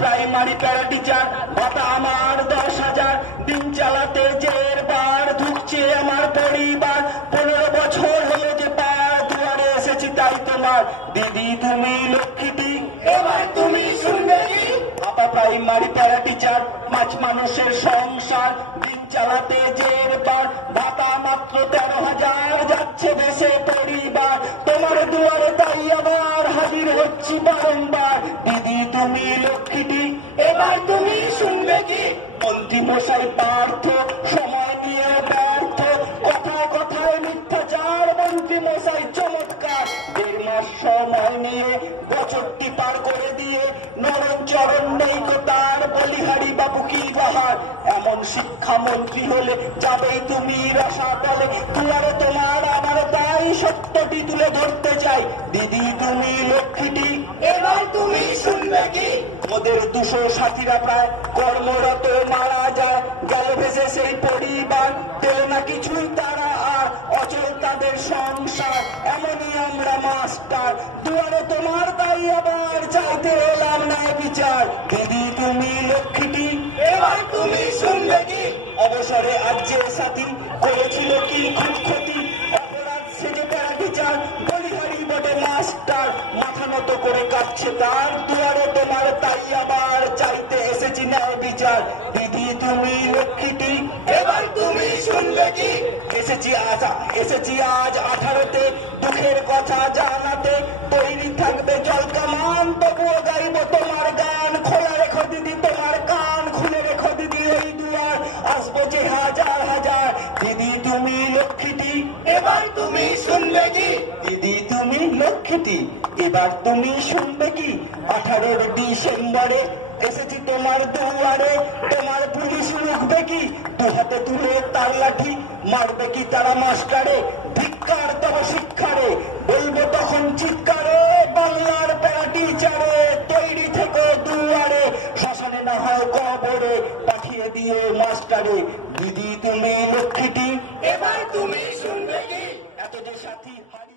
Primary para teacher, ভাতা আমার 10,000, দিন চালাতে জের বার, ঢুকছে আমার পরিবার, 15 বছর হলো যে পার, দুয়ারে এসেছি তাই তোমার দিদি তুমি লক্ষ্মীটি, এবার তুমি শুনবে কি? আপা প্রাইমারি প্যারা টিচার, 5 মানুষের সংসার, দিন চালাতে জের বার, ভাতা মাত্র 13,000, যাচ্ছে দেশে পরিবার, তোমার দুয়ারে তাই আবার হাজির হচ্ছি বারংবার, দিদি তুমি লক্ষ্মীটি, এবার তুমি শুনবে কি? মন্ত্রী মশাই পার্থ সময় নিয়ে ব্যর্থ, কথায় কথায় মিথ্যাচার, মন্ত্রী মশাই চমৎকার, 1.5 মাস সময় নিয়ে বছরটি পার করে দিয়ে, নরম চরণ নেই তো তার, বলিহারি বাবু কি বাহার, এমন শিক্ষামন্ত্রী হলে যাবেই তুমি রসাতলে, দুয়ারে তোমার আমার তাই সত্যটি তুলে ধরতে চাই, দিদি তুমি লক্ষ্মীটি, এবার তুমি শুনবে কি? ওদের 200 সাথীরা প্রায় কর্মরত মারা যায়, গেল ভেসে সেই পরিবার, পেল না কিছুই তারা আর, অচল তাদের সংসার, এমনই আমরা মাস্টার, দুয়ারে তোমার তাই আবার চাইতে এলাম ন্যায় বিচার, দিদি তুমি লক্ষ্মীটি, এবার তুমি শুনবে কি? অবসরে আজ যে সাথী করেছিল কি খুব ক্ষতি, অপরাধ সেজে প্যারা টিচার, বলিহারি বটে মাস্টার, মাথা নত করে কাঁপছে তার, দুয়ারে তোমার তাই আবার চাইতে এসেছি ন্যায় বিচার, দিদি তুমি লক্ষ্মীটি, এবার তুমি শুনবে কি? এসেছি আজ 18তে, দুঃখের কথা জানাতে, তৈরি থাকবে জল কামান, তবুও গাইব তোমার গান, খোলা রেখো দিদি তোমার কান, খুলে রেখো দিদি ওই দুয়ার, আসবো যে হাজার হাজার, দিদি তুমি লক্ষ্মীটি, এবার তুমি শুনবে কি? দিদি তুমি লক্ষ্মীটি, এবার তুমি শুনবে কি? 18 ডিসেম্বরে এসেছি তোমার দুয়ারে, তোমার পুলিশ রুখবে কি? 2 হাতে তুলে তার লাঠি, মারবে কি তারা মাস্টারে, ধিক্কার তব শিক্ষারে, বলবো তখন চিৎকারে, বাংলার প্যারা টিচারে, তৈরি থেকে দুয়ারে, শ্মশানে না হয় কবরে, পাঠিয়ে দিয়ে মাস্টারে, দিদি তুমি লক্ষ্মীটি, এবার তুমি শুনবে কি? এত যে সাথী হারিয়ে